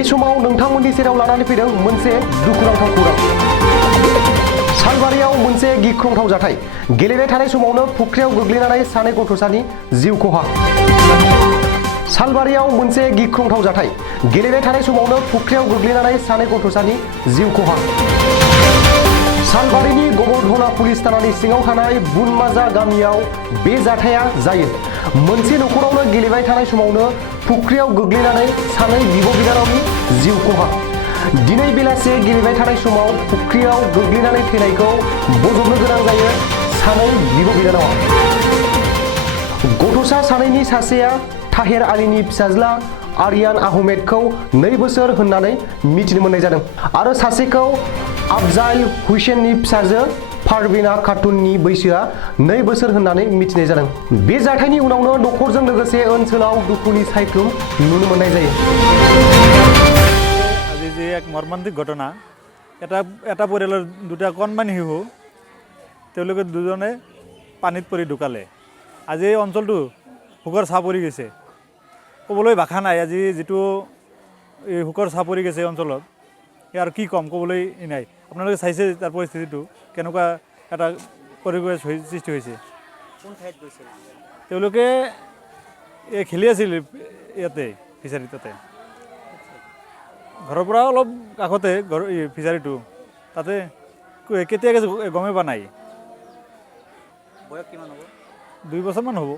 बे समाव नोंथांमोननि सेराव लानानै फैदों मोनसे दुखुनांथाव खौरां। सालबारियाव मोनसे गिख्रंथाव जाथाय। गेलेबाय थानाय समावनो फुख्रियाव गोग्लैनानै सानै गथ'सानि जिउ खहा। सालबारियाव मोनसे गिख्रंथाव जाथाय। गेलेबाय थानाय समावनो फुख्रियाव गोग्लैनानै सानै गथ'सानि जिउ खहा। सालबारिनि गबरधना पुलिस थानानि सिङाव थानाय बुनमाजा गामियाव बे जाथाया जायो। मोनसे नखरावनो गेलेबाय थानाय समावनो फुख्रियाव गोग्लैनानै सानै बिब' बिनानावनि जिउ खहा। दिनै बेलासे गेलेबाय थानाय समाव फुख्रियाव गोग्लैनानै थैनायखौ बजबनो गोनां जायो सानै बिब' बिनानावा। गथ'सा सानैनि सासेया ताहेर आलीनि फिसाज्ला आरियान आहमेदखौ 2 बोसोर होननानै मिथिनो मोननाय जादों आरो सासेखौ अफजाल हुसैननि फिसाजो पारवीना खातुननि बैसोआ 2 बोसोर होननानै मिथिनाय जादों। बे जाथायनि उनावनो नखरजों लोगोसे ओनसोलाव दुखुनि सायख्लुम नुनो मोननाय जायो। আজি যে এক মৰ্মান্তিক ঘটনা, এটা পৰিয়ালৰ দুটা কণমানি শিশু, তেওঁলোকে দুজনে পানীত পৰি ঢুকালে। আজি এই অঞ্চলটো শোকৰ ছাঁ পৰি গৈছে, ক'বলৈ ভাষা নাই। আজি যিটো এই শোকৰ ছাঁ পৰি গৈছে অঞ্চলত, ইয়াৰ কি ক'ম, ক'বলৈ নাই। আপোনালোকে চাইছে তাৰ পৰিস্থিতিটো কেনেকুৱা এটা পৰিৱেশ সৃষ্টি হৈছে। কোন ঠাইত গৈছিল? তেওঁলোকে খেলি আছিল ইয়াতে ফিচাৰী তাতে, ঘৰৰ পৰা অলপ কাষতে ফিচাৰীটো, তাতে কেতিয়াকৈ গমেই পোৱা নাই। বয়স কিমান হ'ব? 2 বছৰমান হ'ব।